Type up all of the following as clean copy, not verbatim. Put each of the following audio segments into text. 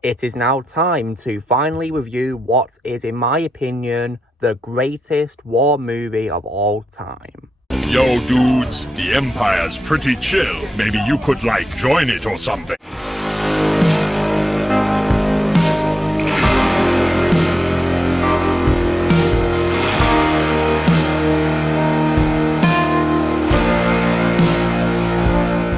It is now time to finally review what is, in my opinion, the greatest war movie of all time. Yo, dudes, the Empire's pretty chill. Maybe you could, join it or something.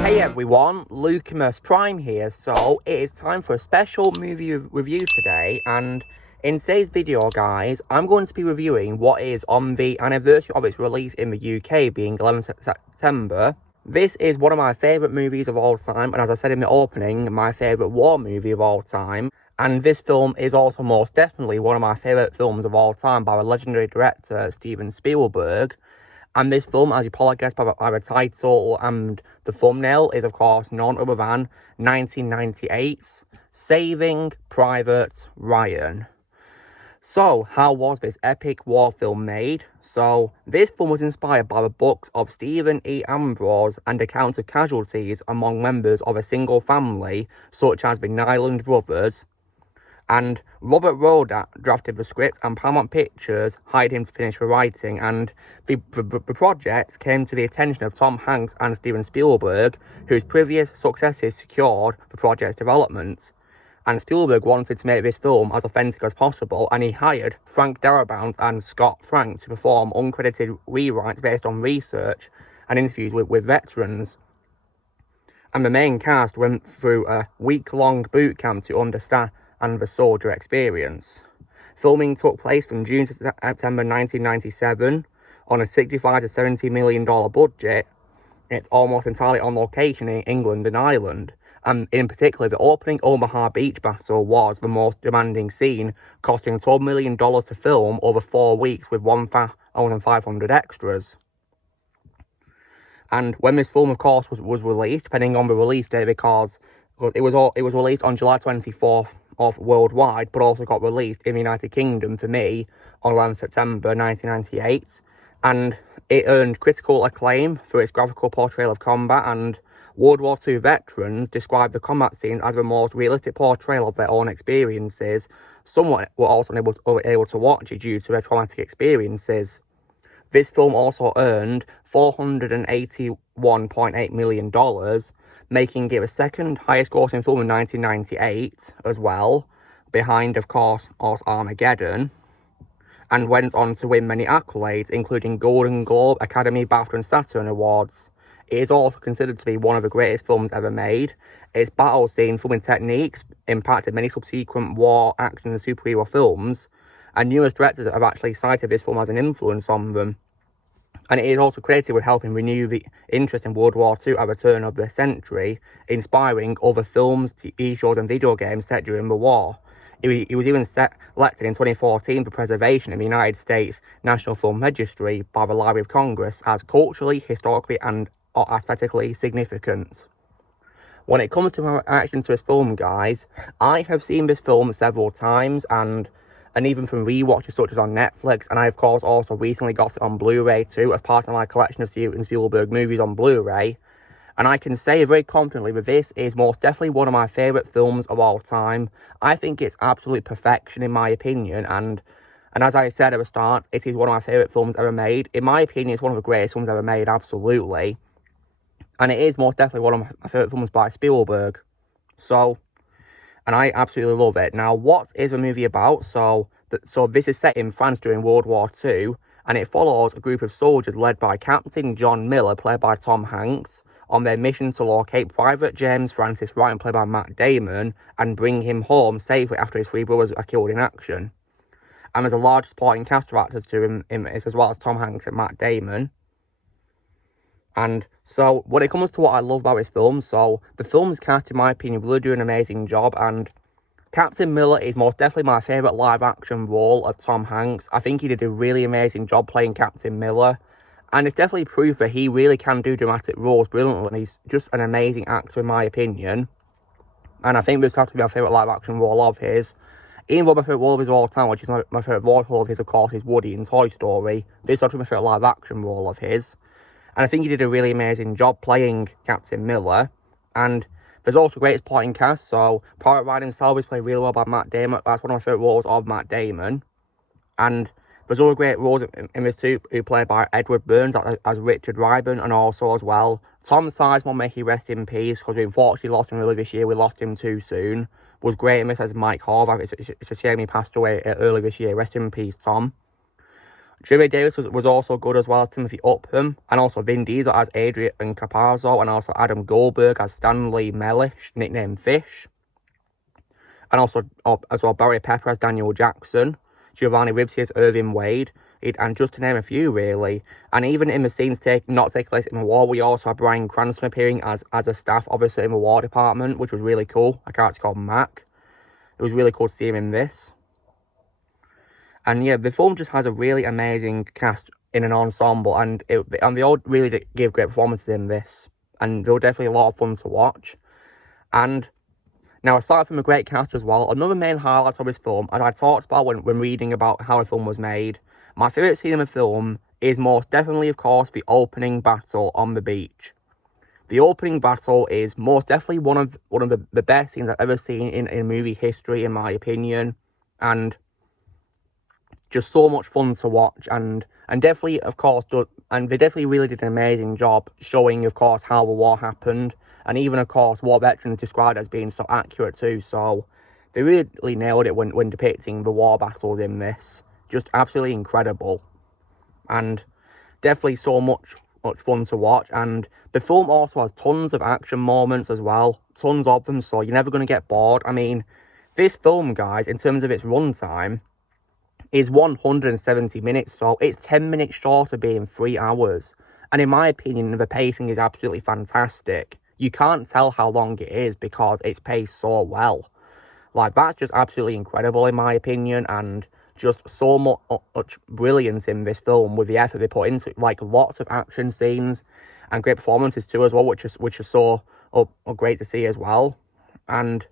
Hey everyone, Lucamus Prime here. So it is time for a special movie review today, and in today's video, guys, I'm going to be reviewing what is on the anniversary of its release in the UK, being 11th September. This is one of my favourite movies of all time, and as I said in the opening, my favourite war movie of all time. And this film is also most definitely one of my favourite films of all time by the legendary director Steven Spielberg. And this film, as you probably guessed by the title and the thumbnail, is of course none other than 1998's Saving Private Ryan. So, how was this epic war film made? So, this film was inspired by the books of Stephen E. Ambrose and accounts of casualties among members of a single family, such as the Nyland brothers. And Robert Rodat drafted the script, and Paramount Pictures hired him to finish the writing, and the project came to the attention of Tom Hanks and Steven Spielberg, whose previous successes secured the project's development. And Spielberg wanted to make this film as authentic as possible, and he hired Frank Darabont and Scott Frank to perform uncredited rewrites based on research and interviews with veterans. And the main cast went through a week-long boot camp to understand and the soldier experience. Filming took place from June to September 1997 on a $65 to $70 million budget. It's almost entirely on location in England and Ireland, and in particular the opening Omaha Beach battle was the most demanding scene, costing $12 million to film over 4 weeks with 1,500 extras. And when this film, of course, was released, depending on the release date, because it was released on July 24th of worldwide, but also got released in the United Kingdom for me on 11th September 1998, and it earned critical acclaim for its graphical portrayal of combat, and World War II veterans described the combat scenes as the most realistic portrayal of their own experiences. Some were also unable to watch it due to their traumatic experiences. This film also earned $481.8 million, making it the second highest grossing film in 1998 as well, behind, of course, Armageddon, and went on to win many accolades, including Golden Globe, Academy, BAFTA and Saturn Awards. It is also considered to be one of the greatest films ever made. Its battle scene filming techniques impacted many subsequent war, action and superhero films, and numerous directors have actually cited this film as an influence on them. And it is also credited with helping renew the interest in World War II at the turn of the century, inspiring other films, TV shows and video games set during the war. It was even selected in 2014 for preservation in the United States National Film Registry by the Library of Congress as culturally, historically and aesthetically significant. When it comes to my reaction to this film, guys, I have seen this film several times, and even from rewatches such as on Netflix, and I of course also recently got it on Blu-ray too as part of my collection of Steven Spielberg movies on Blu-ray, and I can say very confidently that this is most definitely one of my favourite films of all time. I think it's absolute perfection in my opinion, and as I said at the start, it is one of my favourite films ever made. In my opinion, it's one of the greatest films ever made, absolutely, and it is most definitely one of my favourite films by Spielberg. And I absolutely love it. Now, what is the movie about? So this is set in France during World War II, and it follows a group of soldiers led by Captain John Miller, played by Tom Hanks, on their mission to locate Private James Francis Ryan, played by Matt Damon, and bring him home safely after his 3 brothers are killed in action. And there's a large supporting cast of actors to him as well as Tom Hanks and Matt Damon. And so, when it comes to what I love about this film, so the film's cast, in my opinion, really do an amazing job, and Captain Miller is most definitely my favourite live-action role of Tom Hanks. I think he did a really amazing job playing Captain Miller, and it's definitely proof that he really can do dramatic roles brilliantly, and he's just an amazing actor in my opinion. And I think this has to be my favourite live-action role of his. Even though my favourite role of his of all time, which is my favourite voice role of his, of course, is Woody in Toy Story, this has to be my favourite live-action role of his. And I think he did a really amazing job playing Captain Miller. And There's also great supporting cast, so Private Ryan himself is played really well by Matt Damon. That's one of my favourite roles of Matt Damon. And there's other great roles in this too, who played by Edward Burns as Richard Ryburn, and also as well Tom Sizemore, may he rest in peace, because we unfortunately lost him early this year. We lost him too soon. Was great in this as Mike Horvath. It's a shame he passed away early this year. Rest in peace, Tom. Jimmy Davis was also good, as well as Timothy Upham, and also Vin Diesel as Adrian Capazzo, and also Adam Goldberg as Stanley Mellish, nicknamed Fish. And also as well Barry Pepper as Daniel Jackson, Giovanni Ribisi as Irving Wade, and just to name a few, really. And even in the scenes not taking place in the war, we also have Bryan Cranston appearing as a staff officer in the War Department, which was really cool. A character called Mac. It was really cool to see him in this. And yeah, the film just has a really amazing cast in an ensemble, and they all really give great performances in this, and they were definitely a lot of fun to watch. And now, aside from a great cast as well, another main highlight of this film, as I talked about when reading about how the film was made, my favourite scene in the film is most definitely, of course, the opening battle on the beach. The opening battle is most definitely one of the best scenes I've ever seen in movie history, in my opinion, and just so much fun to watch, and definitely, of course, and they definitely really did an amazing job showing, of course, how the war happened, and even, of course, war veterans described as being so accurate too. So they really nailed it when depicting the war battles in this. Just absolutely incredible, and definitely so much fun to watch. And the film also has tons of action moments as well, tons of them, so you're never going to get bored. I mean, this film, guys, in terms of its runtime, is 170 minutes, so it's 10 minutes short of being 3 hours. And in my opinion, the pacing is absolutely fantastic. You can't tell how long it is because it's paced so well. Like, that's just absolutely incredible in my opinion, and just so much brilliance in this film with the effort they put into it. Like, lots of action scenes and great performances too as well, which is so great to see as well. And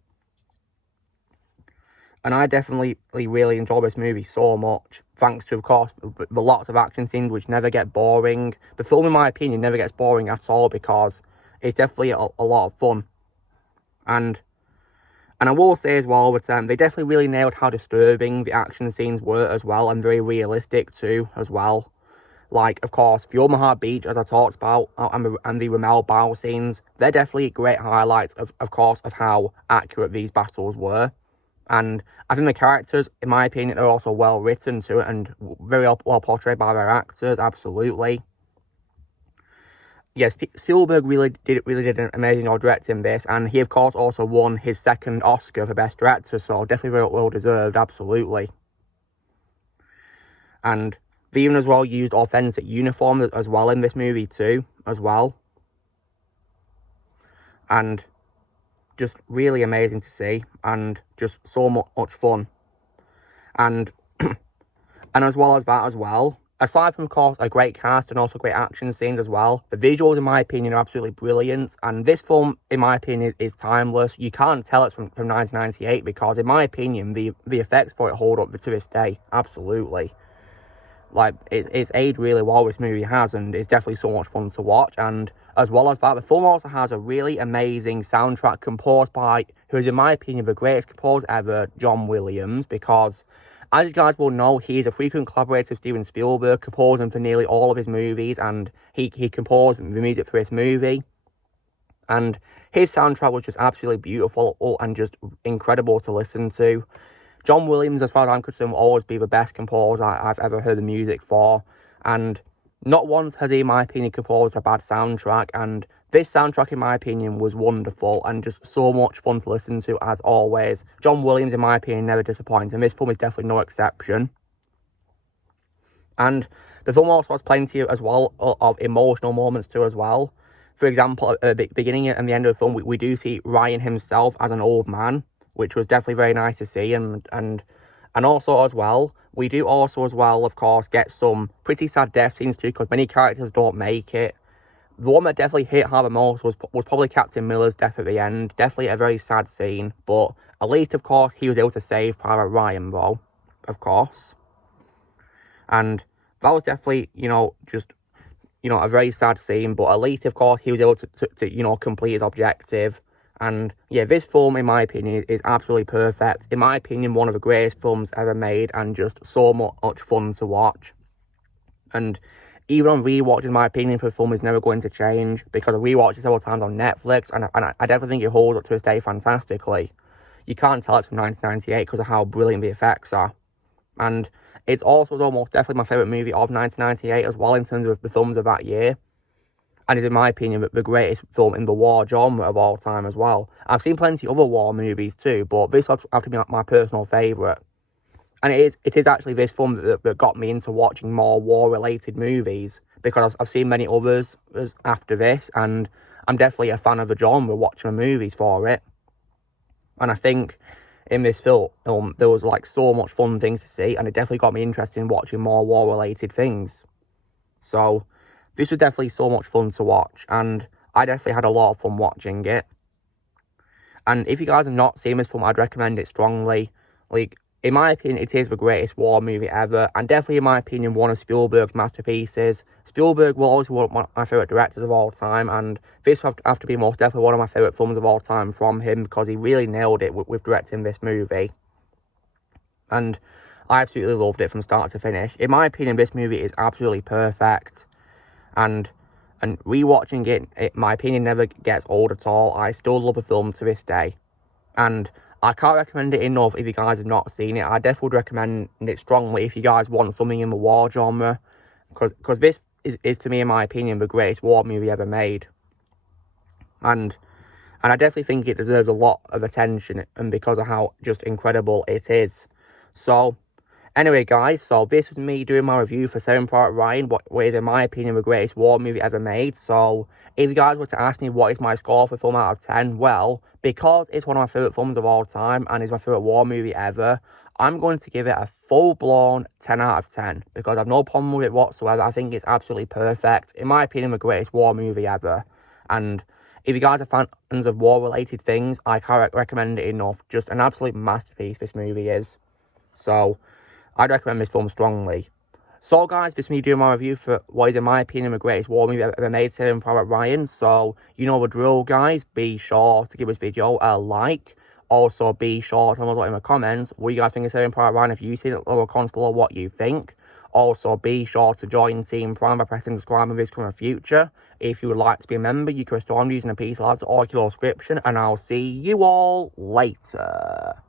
I definitely really enjoy this movie so much, thanks to, of course, the lots of action scenes which never get boring. The film, in my opinion, never gets boring at all because it's definitely a lot of fun. And I will say as well that they definitely really nailed how disturbing the action scenes were as well, and very realistic too as well. Like, of course, the Omaha Beach, as I talked about, and the Ramel battle scenes, they're definitely great highlights, of course, of how accurate these battles were. And I think the characters, in my opinion, are also well written too, and very well portrayed by their actors, absolutely. Yes, Spielberg really did an amazing job directing this, and he, of course, also won his second Oscar for Best Director, so definitely very well deserved, absolutely. And they even as well used authentic uniforms as well in this movie too, as well. And just really amazing to see, and just so much fun. And and as well as that as well, aside from, of course, a great cast and also great action scenes as well, the visuals, in my opinion, are absolutely brilliant. And this film, in my opinion, is timeless. You can't tell it's from 1998 because, in my opinion, the effects for it hold up to this day, absolutely. Like, it's aged really well, this movie has, and it's definitely so much fun to watch. And as well as that, the film also has a really amazing soundtrack composed by, who is, in my opinion, the greatest composer ever, John Williams, because, as you guys will know, he is a frequent collaborator with Steven Spielberg, composing for nearly all of his movies, and he composed the music for this movie. And his soundtrack was just absolutely beautiful and just incredible to listen to. John Williams, as far as I'm concerned, will always be the best composer I've ever heard the music for, and not once has he, in my opinion, composed a bad soundtrack, and this soundtrack, in my opinion, was wonderful and just so much fun to listen to, as always. John Williams, in my opinion, never disappoints, and this film is definitely no exception. And the film also has plenty as well of emotional moments too as well. For example, at the beginning and the end of the film, we do see Ryan himself as an old man, which was definitely very nice to see, and also as well, we do also as well, of course, get some pretty sad death scenes too, because many characters don't make it. The one that definitely hit hard the most was probably Captain Miller's death at the end. Definitely a very sad scene, but at least, of course, he was able to save Private Ryan, though, of course. And that was definitely, just, a very sad scene, but at least, of course, he was able to complete his objective. And yeah, this film, in my opinion, is absolutely perfect. In my opinion, one of the greatest films ever made, and just so much fun to watch. And even on rewatches, my opinion for the film is never going to change, because I rewatched it several times on Netflix, and I definitely think it holds up to this day fantastically. You can't tell it's from 1998 because of how brilliant the effects are. And it's also almost definitely my favourite movie of 1998 as well, in terms of the films of that year. And is, in my opinion, the greatest film in the war genre of all time as well. I've seen plenty of other war movies too, but this would have to be my personal favourite. And it is actually this film that got me into watching more war-related movies, because I've seen many others after this, and I'm definitely a fan of the genre, watching the movies for it. And I think in this film, there was like so much fun things to see, and it definitely got me interested in watching more war-related things. So this was definitely so much fun to watch, and I definitely had a lot of fun watching it. And if you guys have not seen this film, I'd recommend it strongly. Like, in my opinion, it is the greatest war movie ever, and definitely, in my opinion, one of Spielberg's masterpieces. Spielberg will always be one of my favourite directors of all time, and this would have to be most definitely one of my favourite films of all time from him, because he really nailed it with directing this movie. And I absolutely loved it from start to finish. In my opinion, this movie is absolutely perfect, and rewatching it, in my opinion, never gets old at all. I still love the film to this day, and I can't recommend it enough if you guys have not seen it. I definitely would recommend it strongly if you guys want something in the war genre, because this is, to me, in my opinion, the greatest war movie ever made. And I definitely think it deserves a lot of attention, and because of how just incredible it is. So anyway, guys, so this was me doing my review for Saving Private Ryan, what is, in my opinion, the greatest war movie ever made. So if you guys were to ask me what is my score for film out of 10, well, because it's one of my favourite films of all time and is my favourite war movie ever, I'm going to give it a full-blown 10 out of 10, because I've no problem with it whatsoever. I think it's absolutely perfect. In my opinion, the greatest war movie ever. And if you guys are fans of war-related things, I can't recommend it enough. Just an absolute masterpiece this movie is. So I'd recommend this film strongly. So guys, this is me doing my review for what is, in my opinion, the greatest war movie ever made, Saving Private Ryan. So you know the drill, guys. Be sure to give this video a like. Also, be sure to tell me in the comments what you guys think of Saving Private Ryan. If you've seen it, leave a comment below what you think. Also, be sure to join Team Prime by pressing subscribe and videos coming in the future. If you would like to be a member, you can restore them using a piece of art or your subscription, and I'll see you all later.